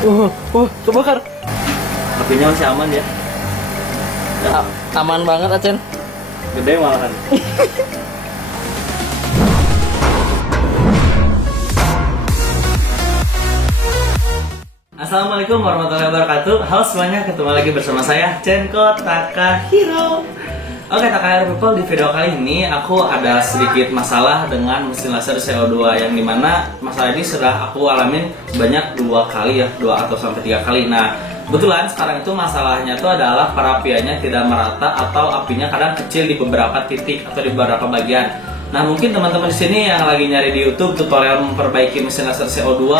Kebakar. Apinya masih aman ya? Aman banget, Acen. Gede malahan. Assalamualaikum warahmatullahi wabarakatuh. Halo semuanya, ketemu lagi bersama saya Cenko Takahiro. Oke, Takahiro People, di video kali ini aku ada sedikit masalah dengan mesin laser CO2 yang dimana masalah ini sudah aku alamin sebanyak 2 kali ya, 2 atau sampai 3 kali. Nah, kebetulan sekarang itu masalahnya itu adalah perapiannya tidak merata atau apinya kadang kecil di beberapa titik atau di beberapa bagian. Nah, mungkin teman-teman di sini yang lagi nyari di YouTube tutorial memperbaiki mesin laser CO2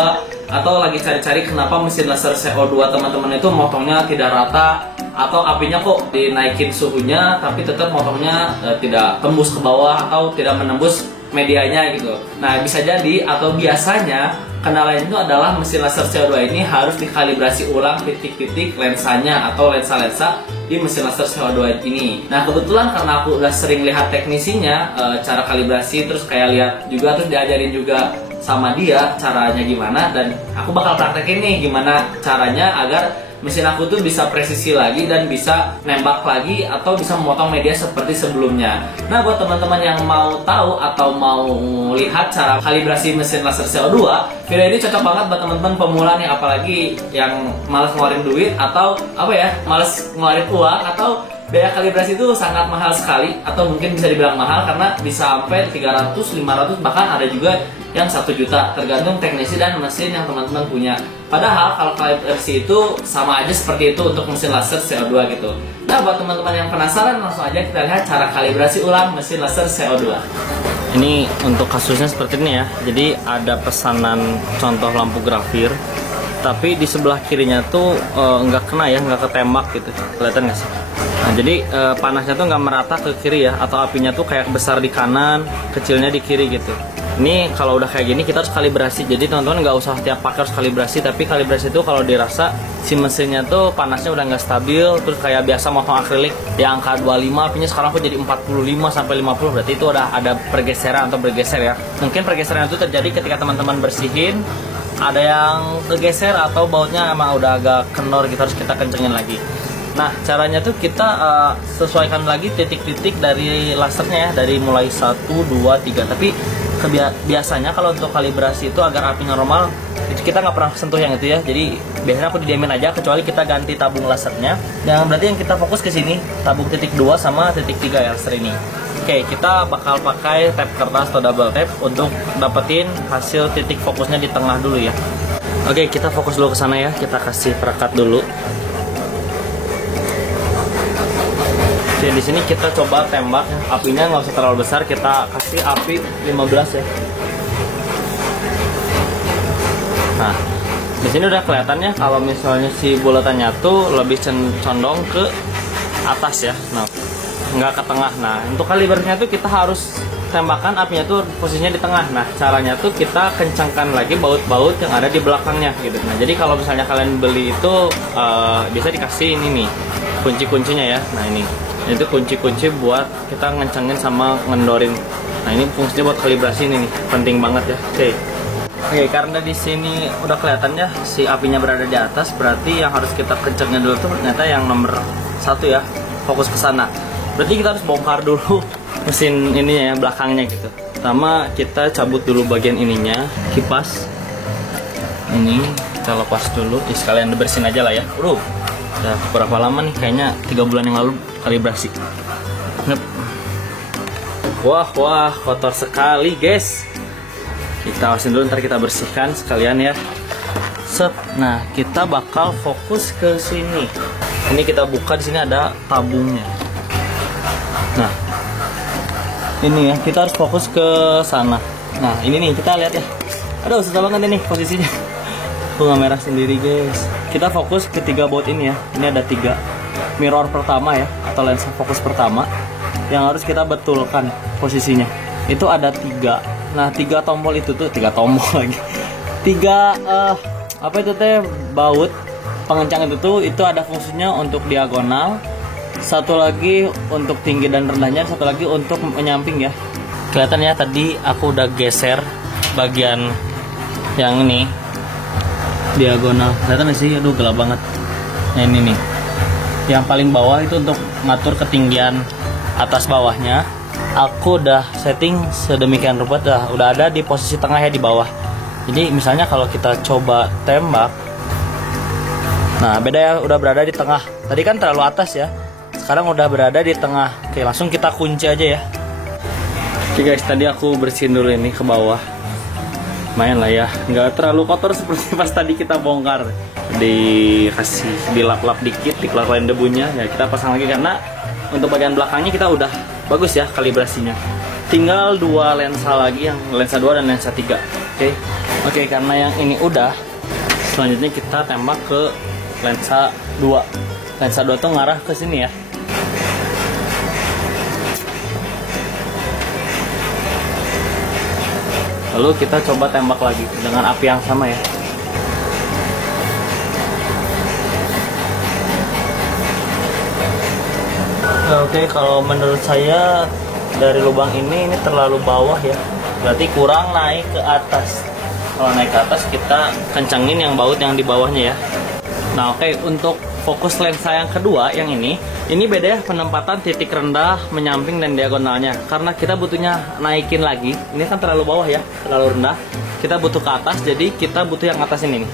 atau lagi cari-cari kenapa mesin laser CO2 teman-teman itu motongnya tidak rata atau apinya kok dinaikin suhunya tapi tetap motongnya tidak tembus ke bawah atau tidak menembus medianya gitu. Nah, bisa jadi atau biasanya kendalanya itu adalah mesin laser CO2 ini harus dikalibrasi ulang titik-titik lensanya atau lensa-lensa di mesin laser CO2 ini. Nah, kebetulan karena aku udah sering lihat teknisinya, cara kalibrasi, terus kayak lihat juga, terus diajarin juga sama dia caranya gimana, dan aku bakal praktekin nih gimana caranya agar mesin aku tuh bisa presisi lagi dan bisa nembak lagi atau bisa memotong media seperti sebelumnya. Nah, buat teman-teman yang mau tahu atau mau lihat cara kalibrasi mesin laser CO2, video ini cocok banget buat teman-teman pemula nih, apalagi yang malas ngeluarin duit atau apa ya, malas ngeluarin uang, atau biaya kalibrasi itu sangat mahal sekali, atau mungkin bisa dibilang mahal karena bisa sampai 300, 500, bahkan ada juga yang 1 juta, tergantung teknisi dan mesin yang teman-teman punya. Padahal kalau kalibrasi itu sama aja seperti itu untuk mesin laser CO2 gitu. Nah, buat teman-teman yang penasaran, langsung aja kita lihat cara kalibrasi ulang mesin laser CO2. Ini untuk kasusnya seperti ini ya. Jadi ada pesanan contoh lampu grafir, tapi di sebelah kirinya tuh nggak kena ya, nggak ketembak gitu. Kelihatan nggak sih? Nah, jadi panasnya tuh nggak merata ke kiri ya, atau apinya tuh kayak besar di kanan, kecilnya di kiri gitu. Ini kalau udah kayak gini kita harus kalibrasi. Jadi teman-teman nggak usah tiap pakai harus kalibrasi, tapi kalibrasi itu kalau dirasa si mesinnya tuh panasnya udah nggak stabil, terus kayak biasa motong akrilik di angka 25, apinya sekarang kok jadi 45 sampai 50, berarti itu udah ada pergeseran atau bergeser ya. Mungkin pergeseran itu terjadi ketika teman-teman bersihin, ada yang kegeser atau bautnya emang udah agak kendor gitu, harus kita kencengin lagi. Nah, caranya tuh kita sesuaikan lagi titik-titik dari lasernya ya, dari mulai 1, 2, 3. Tapi biasanya kalau untuk kalibrasi itu agar apinya normal, itu kita nggak pernah sentuh yang itu ya. Jadi biasanya aku didiamin aja, kecuali kita ganti tabung lasernya. Yang berarti yang kita fokus ke sini, tabung titik 2 sama titik 3 ya, laser ini. Oke, kita bakal pakai tape kertas atau double tape untuk dapetin hasil titik fokusnya di tengah dulu ya. Oke, kita fokus dulu ke sana ya. Kita kasih perekat dulu. Oke, di sini kita coba tembak ya. Apinya nggak usah terlalu besar, kita kasih api 15 ya. Nah, di sini udah kelihatannya kalau misalnya si bulatannya tuh lebih condong ke atas ya. Nah, nggak ke tengah. Nah, untuk kalibernya tuh kita harus tembakan apinya tuh posisinya di tengah. Nah, caranya tuh kita kencangkan lagi baut-baut yang ada di belakangnya gitu. Nah, jadi kalau misalnya kalian beli itu bisa dikasih ini nih kunci-kuncinya ya. Nah, ini itu kunci-kunci buat kita ngencengin sama ngendorin. Nah, ini fungsinya buat kalibrasi ini nih, penting banget ya. Oke, karena di sini udah kelihatannya si apinya berada di atas, berarti yang harus kita kencengin dulu tuh ternyata yang nomor 1 ya, fokus ke sana. Berarti kita harus bongkar dulu mesin ininya ya, belakangnya gitu. Pertama kita cabut dulu bagian ininya, kipas ini kita lepas dulu, sekalian dibersihin aja lah ya. Udah berapa lama nih, kayaknya 3 bulan yang lalu kalibrasi. Wah, kotor sekali guys. Kita awasin dulu, ntar kita bersihkan sekalian ya. Nah, kita bakal fokus ke sini. Ini kita buka, di sini ada tabungnya. Nah, ini ya, kita harus fokus ke sana. Nah, ini nih, kita lihat ya. Aduh, susah banget ini posisinya. Aku nggak merah sendiri guys. Kita fokus ke 3 baut ini ya. Ini ada 3 mirror pertama ya, atau lensa fokus pertama yang harus kita betulkan posisinya. Itu ada 3. Nah, 3 tombol itu tuh 3 tombol lagi. 3 apa itu teh, baut pengencang itu ada fungsinya untuk diagonal, 1 lagi untuk tinggi dan rendahnya, 1 lagi untuk menyamping ya. Kelihatan ya, tadi aku udah geser bagian yang ini. diagonal. Kelihatan nggak sih? Aduh gelap banget. Nah ini nih, yang paling bawah itu untuk ngatur ketinggian atas bawahnya. Aku udah setting sedemikian rupa, udah ada di posisi tengah ya, di bawah. Jadi misalnya kalau kita coba tembak, nah beda ya, udah berada di tengah. Tadi kan terlalu atas ya, sekarang udah berada di tengah. Oke, langsung kita kunci aja ya. Oke guys, tadi aku bersihin dulu ini ke bawah. Lumayan lah ya, nggak terlalu kotor seperti pas tadi kita bongkar. Dikasih dilap-lap dikit, dikeluarin debunya. Ya kita pasang lagi karena untuk bagian belakangnya kita udah bagus ya kalibrasinya. Tinggal 2 lensa lagi, yang lensa 2 dan lensa 3. Oke, karena yang ini udah, selanjutnya kita tembak ke lensa 2. Lensa 2 tuh ngarah ke sini ya. Lalu kita coba tembak lagi dengan api yang sama ya. Oke, kalau menurut saya dari lubang ini terlalu bawah ya. Berarti kurang naik ke atas. Kalau naik ke atas kita kencangin yang baut yang di bawahnya ya. Nah oke, untuk fokus lensa yang kedua yang ini beda ya penempatan titik rendah, menyamping dan diagonalnya. Karena kita butuhnya naikin lagi. Ini kan terlalu bawah ya, terlalu rendah. Kita butuh ke atas, jadi kita butuh yang atas ini nih.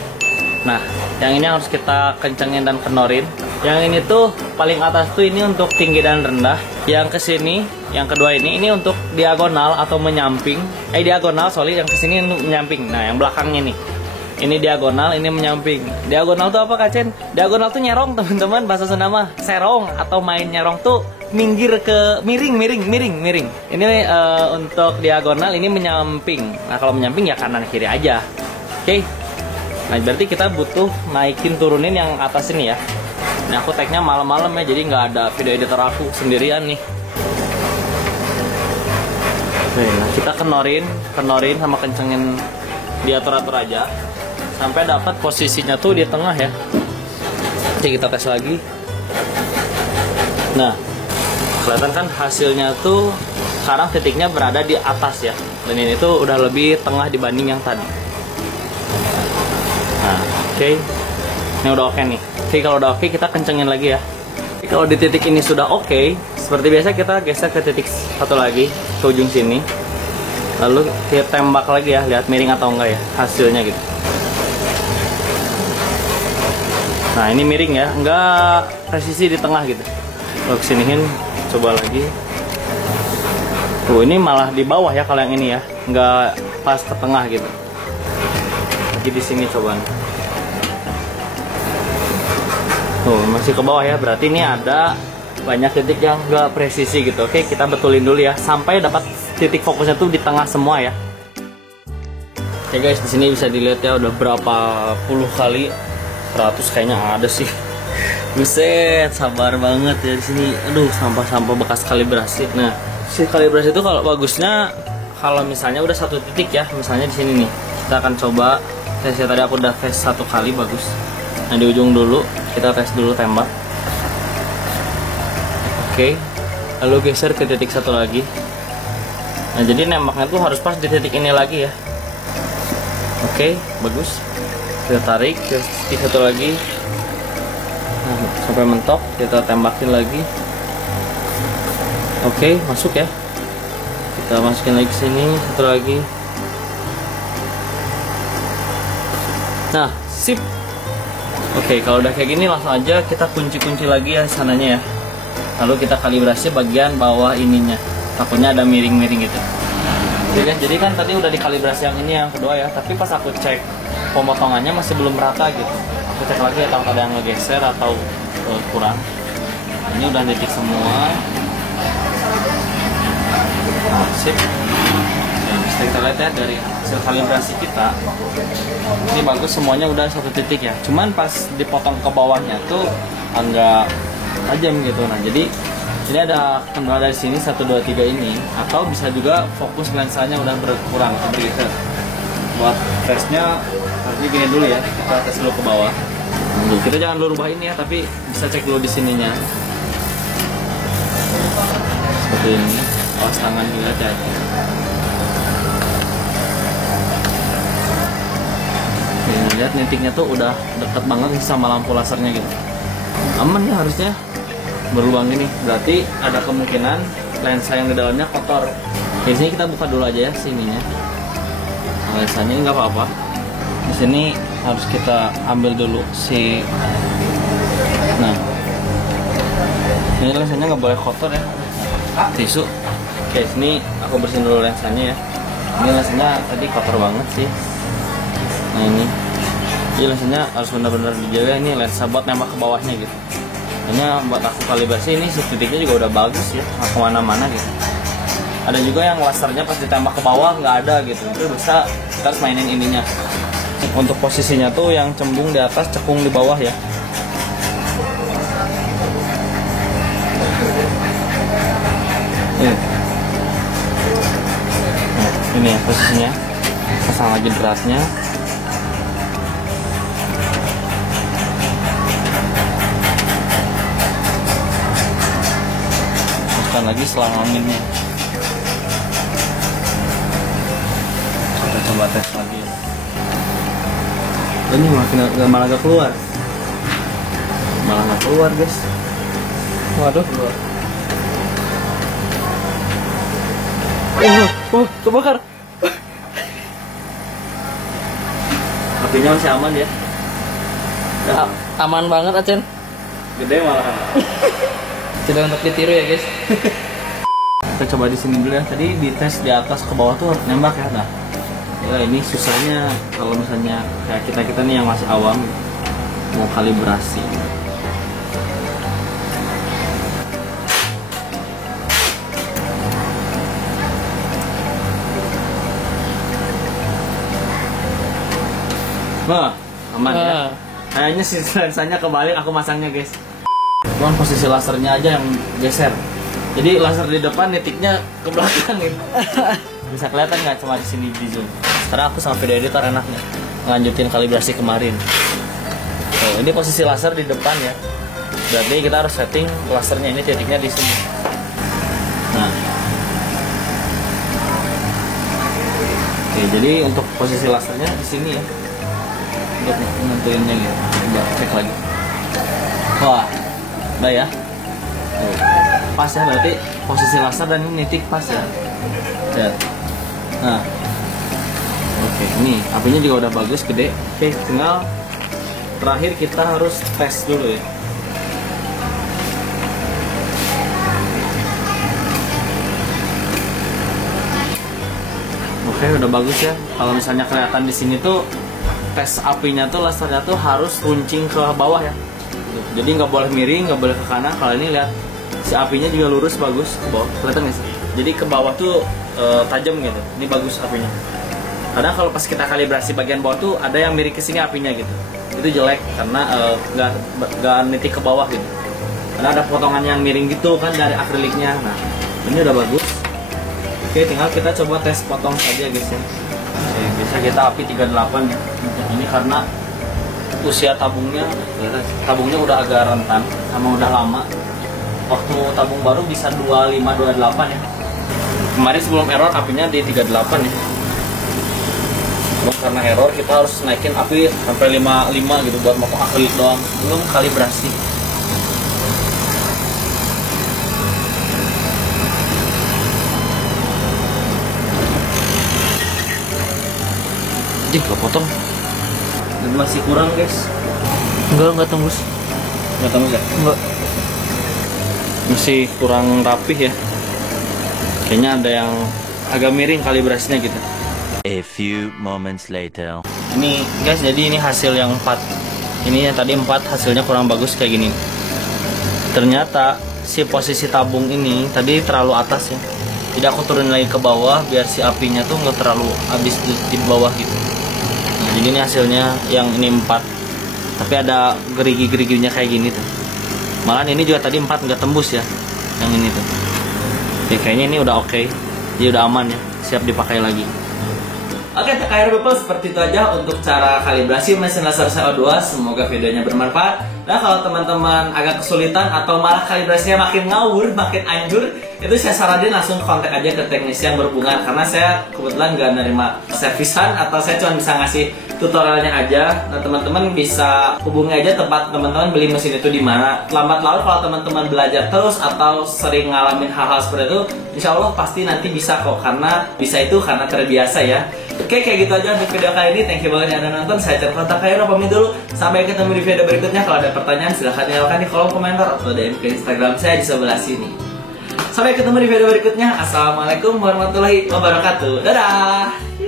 Nah, yang ini harus kita kencengin dan kenorin. Yang ini tuh paling atas tuh ini untuk tinggi dan rendah. Yang kesini, yang kedua ini untuk diagonal atau menyamping. Diagonal, yang kesini untuk menyamping. Nah, yang belakangnya nih. Ini diagonal, ini menyamping. Diagonal tuh apa Kak Chen? Diagonal tuh nyerong teman-teman, bahasa Sunda mah serong, atau main nyerong tuh minggir ke miring. Ini untuk diagonal, ini menyamping. Nah kalau menyamping ya kanan kiri aja. Oke. Nah berarti kita butuh naikin turunin yang atas ini ya. Nah aku tag-nya malam-malam ya, jadi nggak ada video editor aku sendirian nih. Oke, nah kita kenorin sama kencengin, diatur-atur aja sampai dapat posisinya tuh di tengah ya. Oke, kita tes lagi. Nah, kelihatan kan hasilnya tuh sekarang titiknya berada di atas ya. Dan ini tuh udah lebih tengah dibanding yang tadi. Nah, oke. Ini udah oke nih. Oke, kalau udah oke kita kencengin lagi ya. Oke, kalau di titik ini sudah oke, seperti biasa kita geser ke titik satu lagi, ke ujung sini. Lalu kita tembak lagi ya, lihat miring atau enggak ya hasilnya gitu. Nah ini miring ya, enggak presisi di tengah gitu. Lalu kesiniin, coba lagi. Tuh ini malah di bawah ya kalau yang ini ya, enggak pas ke tengah gitu. Lagi di sini coba. Tuh masih ke bawah ya, berarti ini ada banyak titik yang enggak presisi gitu. Oke, kita betulin dulu ya sampai dapat titik fokusnya tuh di tengah semua ya. Oke guys, di sini bisa dilihat ya udah berapa puluh kali, 100 kayaknya ada sih. Buset, sabar banget ya di sini. Aduh, sampah-sampah bekas kalibrasi. Nah, si kalibrasi itu kalau bagusnya kalau misalnya udah satu titik ya, misalnya di sini nih. Kita akan coba tesnya, tadi aku udah tes 1 kali bagus. Nah, di ujung dulu kita tes dulu tembak. Oke. Lalu geser ke titik satu lagi. Nah jadi nembaknya tuh harus pas di titik ini lagi ya. Oke, bagus. Kita tarik ke titik satu lagi. Nah, sampai mentok, kita tembakin lagi. Oke, masuk ya. Kita masukin lagi ke sini, satu lagi. Nah, sip. Oke, kalau udah kayak gini langsung aja kita kunci-kunci lagi ya sananya ya. Lalu kita kalibrasi bagian bawah ininya. Takutnya ada miring-miring gitu. Jadi kan tadi udah dikalibrasi yang ini yang kedua ya, tapi pas aku cek pemotongannya masih belum rata gitu. Aku cek lagi ya, takut ada yang ngegeser atau kurang. Ini udah titik semua. Nah, sip. Nah, bisa kita lihat ya dari hasil kalibrasi kita. Ini bagus, semuanya udah satu titik ya. Cuman pas dipotong ke bawahnya tuh agak tajam gitu. Nah, jadi ini ada kendala dari sini 1, 2, 3 ini, atau bisa juga fokus lensanya udah berkurang atau bergeser. Buat tesnya harusnya gini dulu ya, kita tes dulu ke bawah. Kita jangan dulu rubah ini ya, tapi bisa cek dulu di sininya. Seperti ini, awas tangan juga hati-hati. Ini lihat nitiknya tuh udah deket banget nih sama lampu lasernya gitu. Aman ya harusnya. Berlubang ini berarti ada kemungkinan lensa yang di dalamnya kotor. Di sini kita buka dulu aja ya sininya. Lensanya nggak apa-apa. Di sini harus kita ambil dulu si. Nah, ini lensanya nggak boleh kotor ya. Tisu. Oke, sini aku bersihin dulu lensanya ya. Ini lensanya tadi kotor banget sih. Nah ini lensanya harus benar-benar dijaga. Ini lensa buat nembak ke bawahnya gitu. Ini buat aku kalibrasi, ini titiknya juga udah bagus ya, nggak kemana-mana gitu. Ada juga yang lasernya pas ditembak ke bawah nggak ada gitu, itu bisa kita harus mainin ininya. Untuk posisinya tuh yang cembung di atas, cekung di bawah ya. Nah, ini ya posisinya, pasang lagi derasnya. Lagi selang anginnya. Kita coba tes lagi. Ini malah gak keluar. Malah gak keluar guys. Waduh keluar. Kebakar. Apinya masih aman ya. Aman banget Acen. Gede malah. Tidak untuk ditiru ya guys. Kita coba di sini dulu ya. Tadi dites di atas ke bawah tuh nembak ya. Nah, ya ini susahnya kalau misalnya kayak kita nih yang masih awam mau kalibrasi. Wah, aman ya. Kayaknya si lensanya kebalik, aku masangnya guys. Cuman posisi lasernya aja yang geser. Jadi laser di depan, nitiknya ke belakang gitu. Bisa kelihatan nggak cuma di sini di zoom. Karena aku sama video editor enaknya ngelanjutin kalibrasi kemarin. Tuh, ini posisi laser di depan ya. Berarti kita harus setting lasernya, ini titiknya di sini. Nah, oke, jadi untuk posisi lasernya di sini ya. Untuk nentuinnya gitu. Coba cek lagi. Wah, udah ya. Tuh, pas ya, berarti posisi laser dan ini nitik pas ya. Ya. Nah, oke, ini apinya juga udah bagus, gede. Oke, tinggal terakhir kita harus tes dulu ya. Oke, udah bagus ya. Kalau misalnya kelihatan di sini tuh tes apinya tuh lasernya tuh harus runcing ke bawah ya. Jadi nggak boleh miring, nggak boleh ke kanan. Kalau ini lihat si apinya juga lurus bagus ke bawah. Kelihatan nggak sih? Jadi ke bawah tuh tajam gitu. Ini bagus apinya. Kadang kalau pas kita kalibrasi bagian bawah tuh ada yang miring ke sini apinya gitu. Itu jelek karena nggak nitik ke bawah gitu. Karena ada potongan yang miring gitu kan dari akriliknya. Nah, ini udah bagus. Oke, tinggal kita coba tes potong saja guys ya. Oke, bisa kita api 38 ya. Ini karena usia tabungnya udah agak rentan sama udah lama. Waktu tabung baru bisa 25-28 ya. Kemarin sebelum error apinya di 38 ya. Karena error kita harus naikin api sampai 55 gitu buat motong akrilik doang belum kalibrasi. Jadi gak potong dan masih kurang guys. Enggak tembus. Nggak tembus ya? Enggak. Masih kurang rapih ya. Kayaknya ada yang agak miring kalibrasinya gitu. A few moments later. Ini guys, jadi ini hasil yang 4. Ini yang tadi 4 hasilnya kurang bagus kayak gini. Ternyata si posisi tabung ini tadi terlalu atas ya. Jadi aku turunin lagi ke bawah biar si apinya tuh nggak terlalu habis di bawah gitu. Nah, jadi ini hasilnya yang ini 4. Tapi ada gerigi-geriginya kayak gini tuh. Malah ini juga tadi 4 nggak tembus ya. Yang ini tuh. Oke, kayaknya ini udah oke. Jadi udah aman ya, siap dipakai lagi. Oke, TKR People, seperti itu aja untuk cara kalibrasi mesin laser CO2. Semoga videonya bermanfaat. Nah, kalau teman-teman agak kesulitan atau malah kalibrasinya makin ngawur, makin anjur, itu saya saranin langsung kontak aja ke teknisi yang berhubungan. Karena saya kebetulan nggak nerima servisan atau saya cuma bisa ngasih tutorialnya aja. Nah, teman-teman bisa hubungi aja tempat teman-teman beli mesin itu di mana. Lambat laun kalau teman-teman belajar terus atau sering ngalamin hal-hal seperti itu, insya Allah pasti nanti bisa kok. Karena bisa itu karena terbiasa ya. Oke, kayak gitu aja untuk video kali ini. Thank you banget yang udah nonton. Saya Chen Kota Kairo pamit dulu. Sampai ketemu di video berikutnya. Kalau ada pertanyaan silahkan nyalakan di kolom komentar atau DM ke Instagram saya di sebelah sini. Sampai ketemu di video berikutnya. Assalamualaikum warahmatullahi wabarakatuh. Dadah.